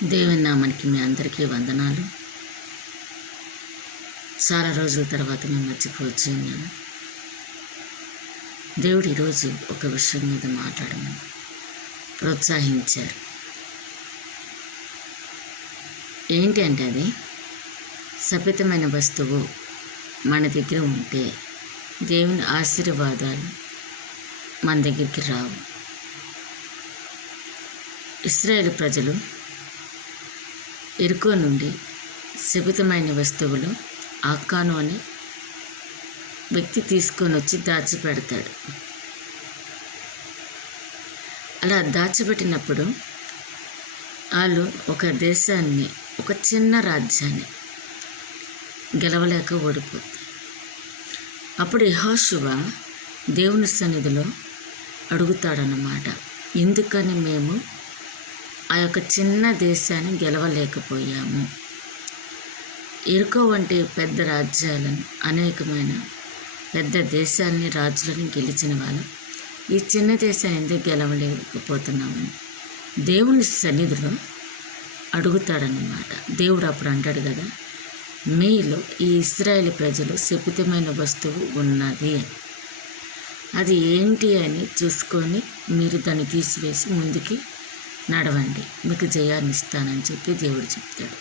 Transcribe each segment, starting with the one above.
దేవుని నామానికి మీ అందరికీ వందనాలు. చాలా రోజుల తర్వాత మేము మధ్యకు వచ్చి ఉన్నాను. దేవుడు ఈరోజు ఒక విషయం మీద మాట్లాడమని ప్రోత్సహించారు. ఏంటి అంటే అది శపితమైన వస్తువు మన దగ్గర ఉంటే దేవుని ఆశీర్వాదాలు మన దగ్గరికి రావు. ఇశ్రాయేలు ప్రజలు ఎరుకో నుండి శపితమైన వస్తువులు ఆకాను అని వ్యక్తి తీసుకొని వచ్చి దాచిపెడతాడు. అలా దాచిపెట్టినప్పుడు వాళ్ళు ఒక దేశాన్ని, ఒక చిన్న రాజ్యాన్ని గెలవలేక ఓడిపోతారు. అప్పుడు యెహోషువ దేవుని సన్నిధిలో అడుగుతాడన్నమాట, ఎందుకని మేము ఆ యొక్క చిన్న దేశాన్ని గెలవలేకపోయాము? ఎరుకో వంటి పెద్ద రాజ్యాలను, అనేకమైన పెద్ద దేశాలని, రాజులను గెలిచిన వాళ్ళు ఈ చిన్న దేశాన్ని ఎందుకు గెలవలేకపోతున్నామని దేవుని సన్నిధిలో అడుగుతాడన్నమాట. దేవుడు అప్పుడు అంటాడు కదా, మీలో ఈ ఇశ్రాయేలు ప్రజలు శపితమైన వస్తువు ఉన్నది, అది ఏంటి అని చూసుకొని మీరు దాన్ని తీసివేసి ముందుకి నడవండి, మీకు జయాన్ని ఇస్తానని చెప్పి దేవుడు చెప్తాడు.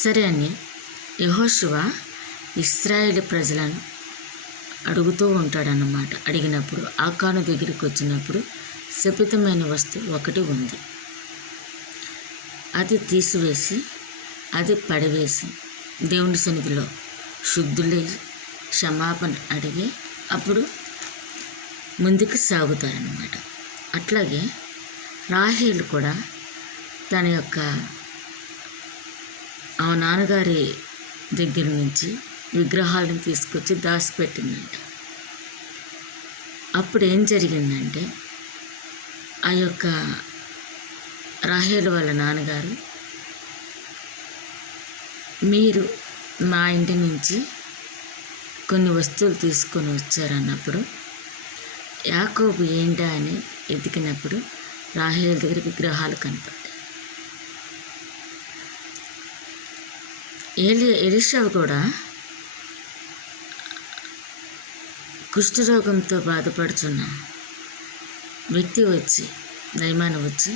సరే అని యెహోషువ ఇశ్రాయేలు ప్రజలను అడుగుతూ ఉంటాడన్నమాట. అడిగినప్పుడు ఆకాను దగ్గరికి వచ్చినప్పుడు శపితమైన వస్తువు ఒకటి ఉంది. అది తీసివేసి, అది పడివేసి దేవుని సన్నిధిలో శుద్ధులై క్షమాపణ అడిగి అప్పుడు ముందుకు సాగుతారన్నమాట. అట్లాగే రాహేలు కూడా తన యొక్క ఆ నాన్నగారి దగ్గర నుంచి విగ్రహాలను తీసుకొచ్చి దాచిపెట్టిందంట. అప్పుడు ఏం జరిగిందంటే, ఆ యొక్క రాహేలు వాళ్ళ నాన్నగారు, మీరు మా ఇంటి నుంచి కొన్ని వస్తువులు తీసుకొని వచ్చారన్నప్పుడు యాకోబు ఏంటా అని ఎతికినప్పుడు రాహేలు దగ్గర విగ్రహాలు కనపడ్డాయి. ఎలీషా కూడా కుష్ఠరోగంతో బాధపడుతున్న వ్యక్తి వచ్చి, దైమానం వచ్చి,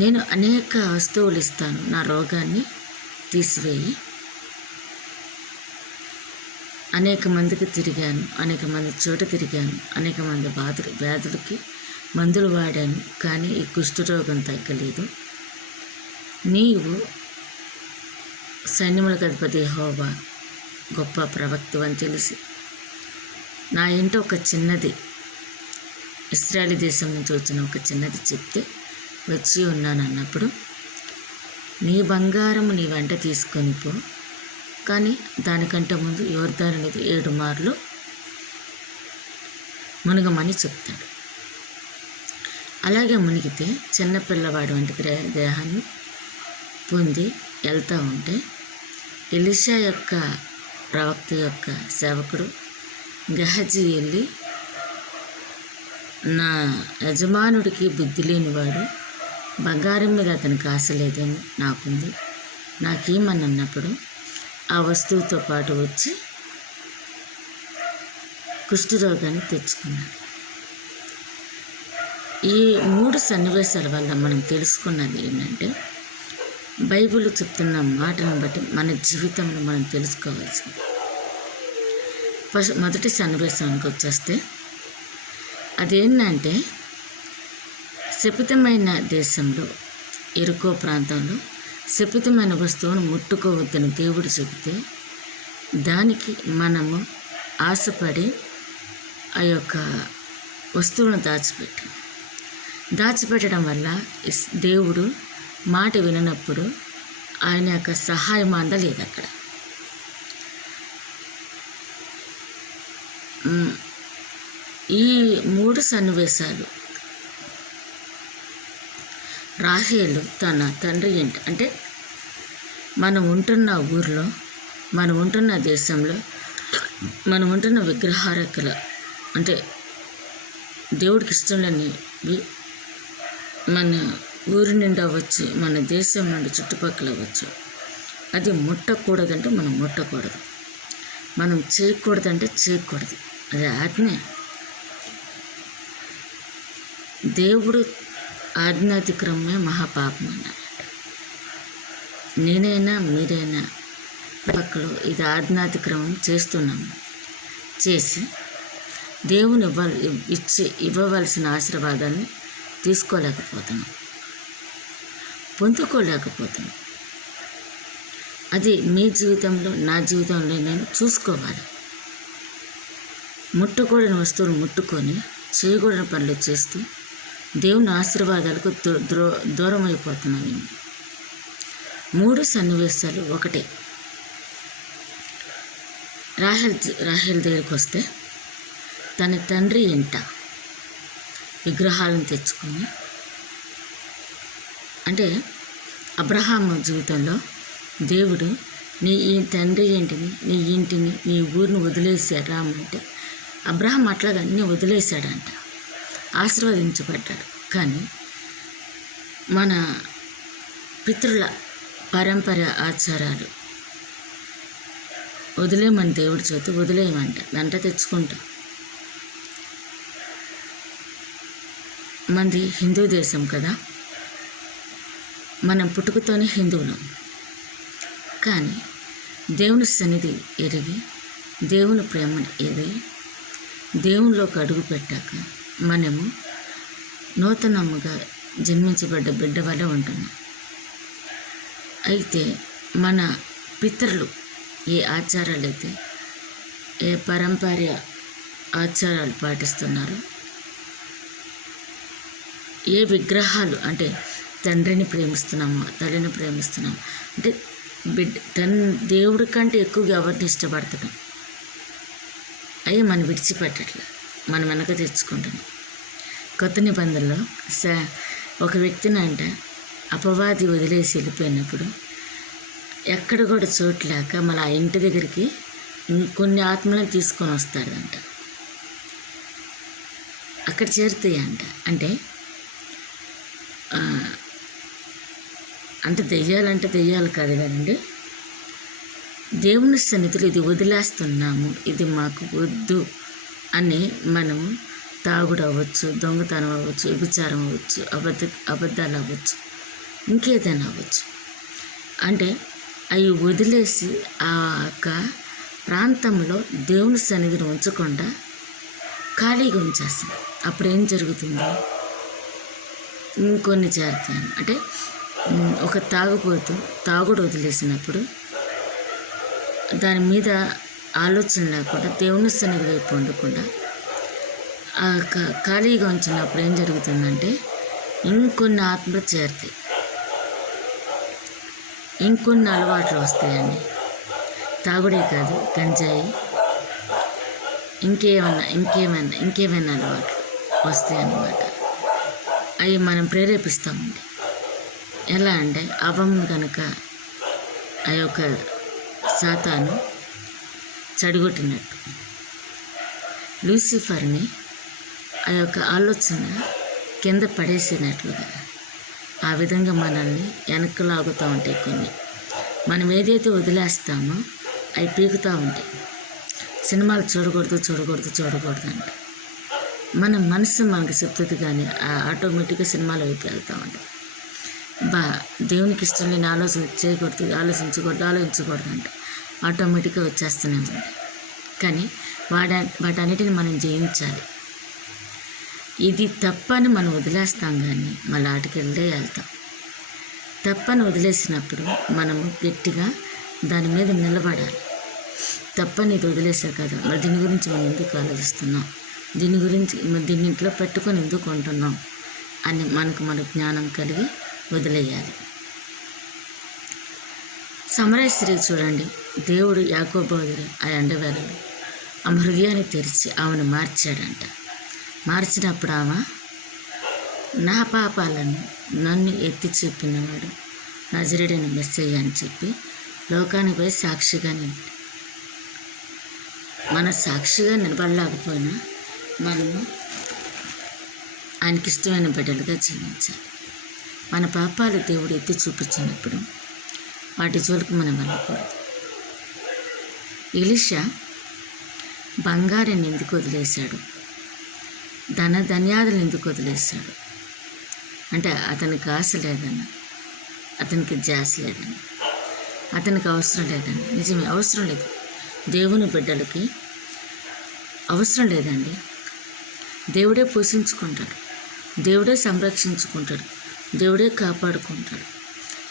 నేను అనేక వస్తువులు ఇస్తాను, నా రోగాన్ని తీసివేయి, అనేక మందికి తిరిగాను, అనేక మంది చోట తిరిగాను, అనేక మంది వ్యాధులకి మందులు వాడాను, కానీ ఈ కుష్ఠరోగం తగ్గలేదు. నీవు సైన్యములకు అధిపతి యెహోవా గొప్ప ప్రవక్త అని తెలిసి నా ఇంట ఒక చిన్నది, ఇశ్రాయేలు దేశం నుంచి వచ్చిన ఒక చిన్నది చెప్తే వచ్చి ఉన్నాను అన్నప్పుడు, నీ బంగారం నీ వెంట తీసుకొని పో, కానీ దానికంటే ముందు యోర్దాను నది 7 మార్లు మునగమని చెప్తాడు. అలాగే మునిగితే చిన్నపిల్లవాడు వంటి దేహాన్ని పొంది వెళ్తూ ఉంటే ఎలీషా యొక్క ప్రవక్త యొక్క సేవకుడు గెహజీ వెళ్ళి, నా యజమానుడికి బుద్ధి లేనివాడు, బంగారం మీద అతనికి ఆశ లేదని నాకుంది, నాకేమని అన్నప్పుడు ఆ వస్తువుతో పాటు వచ్చి కుష్ఠరోగాన్ని తెచ్చుకున్నాడు. ఈ 3 సన్నివేశాల వల్ల మనం తెలుసుకున్నది ఏంటంటే, బైబిల్ చెప్తున్న మాటను బట్టి మన జీవితంలో మనం తెలుసుకోవాల్సింది. మొదటి సన్నివేశానికి వచ్చేస్తే అదేంటంటే, శపితమైన దేశంలో, ఎరుకో ప్రాంతంలో శపితమైన వస్తువును ముట్టుకోవద్దని దేవుడు చెబితే దానికి మనము ఆశపడి ఆ యొక్క వస్తువులను దాచిపెట్టడం వల్ల దేవుడు మాట విననప్పుడు ఆయన యొక్క సహాయం అందలేదు అక్కడ. ఈ 3 సన్నివేశాలు రాహేలు తన తండ్రి ఇంట, అంటే మనం ఉంటున్న ఊరిలో, మనం ఉంటున్న దేశంలో, మనం ఉంటున్న విగ్రహారకుల, అంటే దేవుడికి ఇష్టం లేనివి మన ఊరి నుండి అవ్వచ్చు, మన దేశం నుండి చుట్టుపక్కల అవ్వచ్చు. అది ముట్టకూడదంటే మనం ముట్టకూడదు, మనం చేయకూడదంటే చేయకూడదు. అది ఆజ్ఞే. దేవుడు ఆజ్ఞాతిక్రమమే మహాపాపం అన్నాడు. నేనైనా మీరైనా పక్కలో ఇది ఆజ్ఞాతిక్రమం చేస్తున్నాము. చేసి దేవుని ఇవ్వవలసిన ఆశీర్వాదాన్ని తీసుకోలేకపోతున్నాం, పొందుకోలేకపోతున్నాం. అది మీ జీవితంలో, నా జీవితంలో నేను చూసుకోవాలి. ముట్టకూడని వస్తువులు ముట్టుకొని చేయకూడని పనులు చేస్తూ దేవుని ఆశీర్వాదాలకు దూరం అయిపోతున్నాను. 3 సన్నివేశాలు ఒకటే. రాహేల్ దగ్గరికి వస్తే తన తండ్రి ఇంట విగ్రహాలను తెచ్చుకొని, అంటే అబ్రహాము జీవితంలో దేవుడు ఈ తండ్రి ఇంటిని, నీ ఇంటిని, నీ ఊరిని వదిలేసాడు అంటే అబ్రహాం అట్లాగా అన్నీ వదిలేశాడంట, ఆశీర్వదించబడ్డాడు. కానీ మన పితృల పరంపర ఆచారాలు వదిలేయమని దేవుడి చేతి వదిలేయమంట, వెంట తెచ్చుకుంటాం. మంది హిందూ దేశం కదా, మనం పుట్టుకతోనే హిందువులం. కానీ దేవుని సన్నిధి ఎరిగి, దేవుని ప్రేమను ఎరిగి, దేవునిలోకి అడుగు పెట్టాక మనము నూతనముగా జన్మించబడ్డ బిడ్డ వల్ల ఉంటున్నాం. అయితే మన పితరులు ఏ ఆచారాలు అయితే, ఏ పరంపర ఆచారాలు పాటిస్తున్నారో, ఏ విగ్రహాలు అంటే తండ్రిని ప్రేమిస్తున్నామో, తల్లిని ప్రేమిస్తున్నాము అంటే దేవుడి కంటే ఎక్కువగా ఎవరిని ఇష్టపడుతున్నాం, అవి మనం విడిచిపెట్టట్లేదు, మనం వెనక తెచ్చుకుంటున్నాం. కొత్త నిబంధనలో ఒక వ్యక్తిని అంటే అపవాది వదిలేసి వెళ్ళిపోయినప్పుడు ఎక్కడ కూడా చోట్లేక మళ్ళీ ఆ ఇంటి దగ్గరికి కొన్ని ఆత్మలను తీసుకొని వస్తాడంట. అక్కడ చేరుతాయంట. అంటే దెయ్యాలు కాదు కదండి, దేవుని సన్నిధిలో ఇది వదిలేస్తున్నాము, ఇది మాకు వద్దు అని మనము తాగుడు అవ్వచ్చు, దొంగతనం అవ్వచ్చు, వ్యభిచారం అవ్వచ్చు, అబద్ధాలు అవ్వచ్చు, ఇంకేదైనా అవ్వచ్చు. అంటే అవి వదిలేసి ఆ యొక్క ప్రాంతంలో దేవుని సన్నిధిని ఉంచకుండా ఖాళీగా ఉంచేస్తాం. అప్పుడు ఏం జరుగుతుంది? ఇంకొన్ని చేరుతాను. అంటే ఒక తాగుడు వదిలేసినప్పుడు దాని మీద ఆలోచన లేకుండా దేవుని సన్నిధి వైపు ఉండకుండా ఖాళీగా ఉంచినప్పుడు ఏం జరుగుతుందంటే ఇంకొన్ని ఆత్మలు చేరుతాయి, ఇంకొన్ని అలవాట్లు వస్తాయండి. తాగుడే కాదు, గంజాయి, ఇంకేమైనా అలవాట్లు వస్తాయి అన్నమాట. అవి మనం ప్రేరేపిస్తామండి. ఎలా అంటే అవ్వము కనుక ఆ యొక్క సాతాను చెడగొట్టినట్టు, లూసిఫర్ని ఆ యొక్క ఆలోచన కింద పడేసినట్లుగా ఆ విధంగా మనల్ని వెనక్కి లాగుతూ ఉంటాయి. కొన్ని మనం ఏదైతే వదిలేస్తామో అవి పీకుతూ ఉంటాయి. సినిమాలు చూడకూడదు అంటే మన మనసు మనకు చెప్తుంది, కానీ ఆటోమేటిక్గా సినిమాల వైపు వెళ్తూ ఉంటాం. దేవునికి ఇష్టం లేని ఆలోచించకూడదు అంటే ఆటోమేటిక్గా వచ్చేస్తూనే ఉంటాయి. కానీ వాటన్నిటిని మనం జయించాలి. ఇది తప్పని మనం వదిలేస్తాం, కానీ మళ్ళీ వాటికి వెళ్తాం. తప్పని వదిలేసినప్పుడు మనము గట్టిగా దాని మీద నిలబడాలి. తప్పని ఇది వదిలేసా కదా, మరి దీని గురించి మనం ఎందుకు ఆలోచిస్తున్నాం, దీన్ని ఇంట్లో పెట్టుకొని ఎందుకు ఉంటున్నాం అని మన జ్ఞానం కలిగి వదిలేయాలి. సమరయ స్త్రీ చూడండి, దేవుడు యాకోబు ఆ ఎండవేళలో ఆమె హృదయాన్ని తెరిచి ఆమెను మార్చాడంట. మార్చినప్పుడు ఆమె నా పాపాలను నన్ను ఎత్తి చెప్పినవాడు నజరేయుడైన మెస్సయ్య అని చెప్పి లోకానిపై సాక్షిగా మన సాక్షిగా నిలబడలేకపోయినా మనము ఆయనకి ఇష్టమైన బిడ్డలుగా జీవించాలి. మన పాపాలు దేవుడు ఎత్తి చూపించినప్పుడు వాటి జోలికి మనం వెళ్ళకూడదు. ఎలీషా బంగారాన్ని ఎందుకు వదిలేశాడు, ధన్యాదులు ఎందుకు వదిలేశాడు అంటే అతనికి ఆశ లేదని, అతనికి ధ్యాస లేదని, అతనికి అవసరం లేదండి. నిజమే, అవసరం లేదు. దేవుని బిడ్డలకి అవసరం లేదండి. దేవుడే పోషించుకుంటాడు, దేవుడే సంరక్షించుకుంటాడు, దేవుడే కాపాడుకుంటాడు,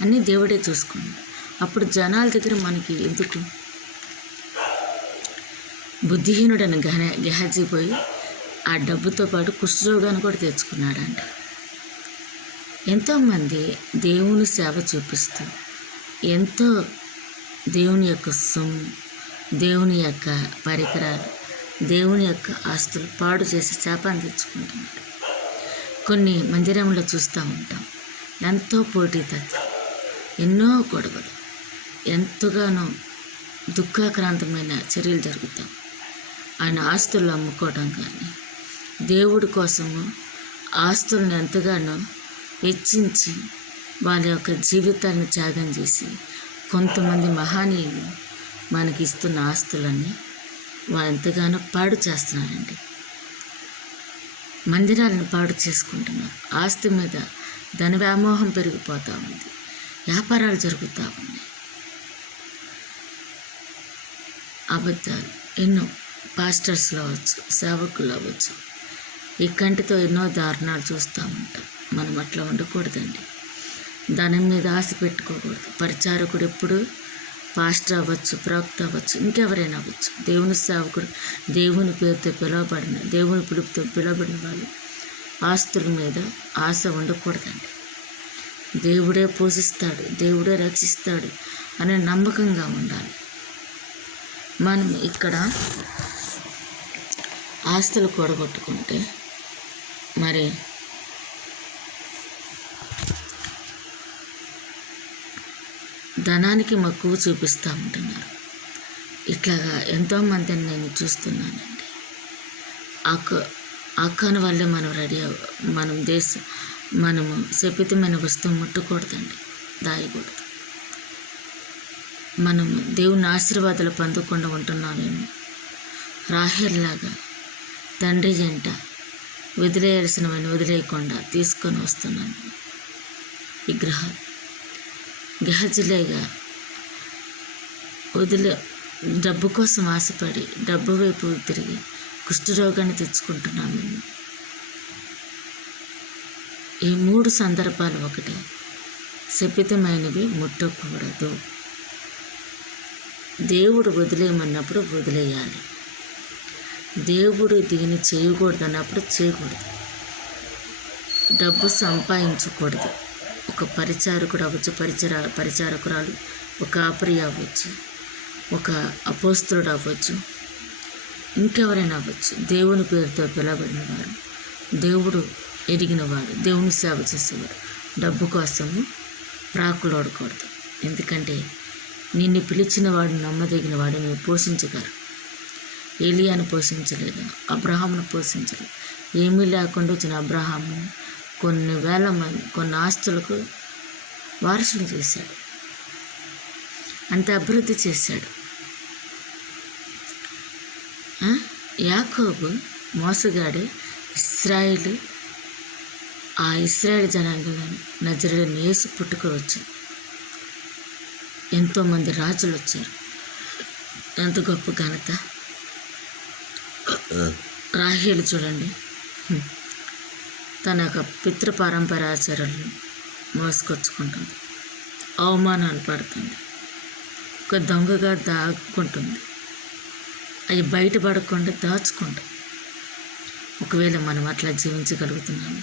అన్నీ దేవుడే చూసుకుంటాడు. అప్పుడు జనాల దగ్గర మనకి ఎందుకు? బుద్ధిహీనుడని గెహజీ పోయి ఆ డబ్బుతో పాటు కుష్ఠరోగాన్ని కూడా తెచ్చుకున్నాడంట. ఎంతోమంది దేవుని సేవ చూపిస్తూ ఎంతో దేవుని యొక్క సొమ్ము, దేవుని యొక్క పరికరాలు, దేవుని యొక్క ఆస్తులు పాడు చేసి శాపాన్ని తెచ్చుకుంటున్నారు. కొన్ని మందిరంలో చూస్తూ ఉంటాం, ఎంతో పోటీతత్వం, ఎన్నో గొడవలు, ఎంతగానో దుఃఖాక్రాంతమైన చర్యలు జరుగుతాం. ఆయన ఆస్తులు అమ్ముకోవడం కానీ, దేవుడి కోసము ఆస్తులను ఎంతగానో వెచ్చించి వాళ్ళ యొక్క జీవితాన్ని త్యాగం చేసి కొంతమంది మహనీయులు మనకి ఇస్తున్న ఆస్తులన్నీ వాళ్ళు ఎంతగానో పాడు చేస్తున్నారండి. మందిరాలను పాడు చేసుకుంటున్నారు. ఆస్తి మీద ధన వ్యామోహం పెరిగిపోతూ ఉంది, వ్యాపారాలు జరుగుతూ ఉన్నాయి. అబద్ధాలు ఎన్నో, పాస్టర్స్లో అవ్వచ్చు, సేవకులు అవ్వచ్చు, ఈ కంటితో ఎన్నో దారుణాలు చూస్తూ ఉంటాం. మనం అట్లా ఉండకూడదండి. ధనం మీద ఆశ పెట్టుకోకూడదు. పరిచారకుడు ఎప్పుడు పాస్టర్ అవ్వచ్చు, ప్రవక్త అవ్వచ్చు, ఇంకెవరైనా అవ్వచ్చు, దేవుని సేవకుడు, దేవుని పేరుతో పిలువబడిన, దేవుని పిలుపుతో పిలువబడిన వాళ్ళు ఆస్తుల మీద ఆశ ఉండకూడదండి. దేవుడే పోషిస్తాడు, దేవుడే రక్షిస్తాడు అనే నమ్మకంగా ఉండాలి. మనం ఇక్కడ ఆస్తులు కూడగొట్టుకుంటే మరి ధనానికి మక్కువ చూపిస్తూ ఉంటున్నారు. ఇట్లాగా ఎంతోమందిని నేను చూస్తున్నానండి. ఆకాను వల్లే మనం మనము శపితమైన వస్తువు ముట్టకూడదండి, దాయకూడదు. మనము దేవుని ఆశీర్వాదాలు పొందకుండా ఉంటున్నామేమో. రాహేల్లాగా తండ్రి జంట వదిలేయాల్సినవన్నీ వదిలేయకుండా తీసుకొని వస్తున్నాను విగ్రహాలు. గెహజీలేగా డబ్బు కోసం ఆశపడి డబ్బు వైపు తిరిగి కుష్ఠరోగాన్ని తెచ్చుకుంటున్నాము. ఈ 3 సందర్భాలు ఒకటి, శపితమైనవి ముట్టకూడదు. దేవుడు వదిలేయమన్నప్పుడు వదిలేయాలి. దేవుడు దీన్ని చేయకూడదు అన్నప్పుడు చేయకూడదు. డబ్బు సంపాదించకూడదు. ఒక పరిచారకుడు అవ్వచ్చు, పరిచారకురాలు, ఒక కాపరి అవ్వచ్చు, ఒక అపోస్తలుడు అవ్వచ్చు, ఇంకెవరైనా అవ్వచ్చు. దేవుని పేరుతో పిలవబడిన వారు, దేవుడు ఎరిగిన వారు, దేవుని సేవ చేసేవారు డబ్బు కోసము ప్రాకులాడకూడదు. ఎందుకంటే నిన్ను పిలిచిన వాడు నమ్మదగిన వాడు, నువ్వు పోషించగలరు. ఏలియాను పోషించలేదు, అబ్రహామును పోషించలేదు. ఏమీ లేకుండా వచ్చిన అబ్రహాము కొన్ని వేల మంది, కొన్ని ఆస్తులకు వారసులు చేశాడు, అంత అభివృద్ధి చేశాడు. యాకోబు మోసగాడు, ఇశ్రాయేలు జనాంగంలో నజరేయుడైన యేసు పుట్టుకోవచ్చు. ఎంతోమంది రాజులు వచ్చారు, ఎంత గొప్ప ఘనత. రాహేలు చూడండి, తన యొక్క పితృపారంపర ఆచారాలను మోసుకొచ్చుకుంటుంది, అవమానాలు పడుతుంది, ఒక దొంగగా దాక్కుంటుంది, అవి బయటపడకుండా దాచుకుంటుంది. ఒకవేళ మనం అట్లా జీవించగలుగుతున్నాము,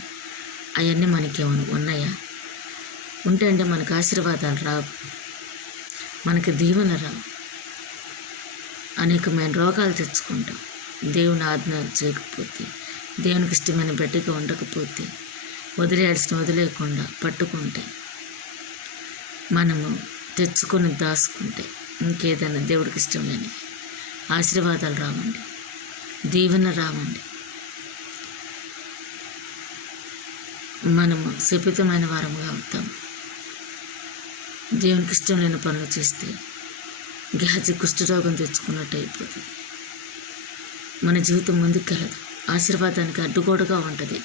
అవన్నీ మనకేమైనా ఉన్నాయా? ఉంటే అంటే మనకు ఆశీర్వాదాలు రావు, మనకి దీవెన రావు, అనేకమైన రోగాలు తెచ్చుకుంటాం. దేవుని ఆజ్ఞ చేయకపోతే, దేవునికి ఇష్టమైన బిడ్డగా ఉండకపోతే, వదిలేయకుండా పట్టుకుంటే, మనము తెచ్చుకొని దాచుకుంటే, ఇంకేదైనా దేవుడికి ఇష్టం లేని ఆశీర్వాదాలు రావండి, దీవెన రావండి. మనము శపితమైన వారముగా అవుతాం. దేవునికి ఇష్టం లేని పనులు చేస్తే గేహజీ కుష్ఠరోగం తెచ్చుకున్నట్టు అయిపోతుంది. మన జీవితం ముందుకెళ్ళదు, ఆశీర్వాదానికి అడ్డుగోడుగా ఉంటుంది.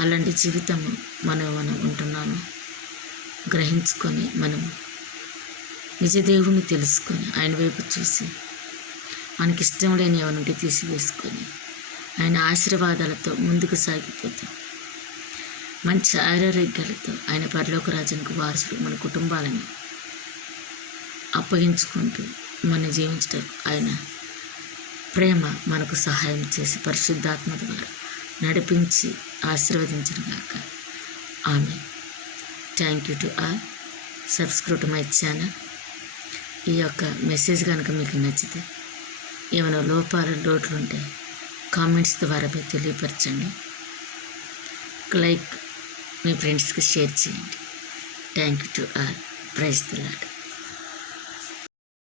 అలాంటి జీవితము మనం ఉంటున్నాము. గ్రహించుకొని మనము నిజ దేవుణ్ణి తెలుసుకొని ఆయన వైపు చూసి మనకి ఇష్టం లేని ఎవరినుండి తీసివేసుకొని ఆయన ఆశీర్వాదాలతో ముందుకు సాగిపోతాం. మంచి ఆరోగ్యాలతో ఆయన పరలోక రాజ్యానికి వారసులు మన కుటుంబాలను అప్పగించుకుంటూ మనం జీవించడానికి ఆయన ప్రేమ మనకు సహాయం చేసి పరిశుద్ధాత్మ ద్వారా నడిపించి ఆశీర్వదించను గాక. ఆమె. Thank you to all. Subscribe to my channel. ఈ యొక్క మెసేజ్ కనుక మీకు నచ్చితే ఏమైనా లోట్లు ఉంటే కామెంట్స్ ద్వారా మీరు తెలియపరచండి. లైక్ మీ ఫ్రెండ్స్కి షేర్ చేయండి. Thank you to all. Praise the lord.